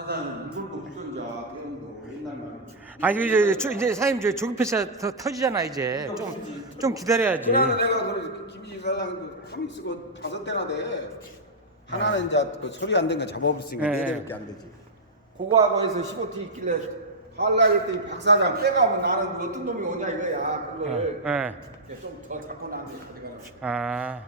사장 이걸도 후손자 대형도 옛날만. 아니 이제 사장님 저 조기폐차 터지잖아 이제 좀 기다려야지. 그래서 내가 그래 김희식 사장도 커믹스고 5대나 돼. 하나는 이제 그 소리 안 되는 거 잡아버렸으니까 네. 4대밖에 안 되지. 그거하고 해서 15T 있길래 하려고 했더니 박 사장 빼가면 나는 어떤 놈이 오냐 이거야. 그걸 네. 좀 더 잡고 나면 내가 아.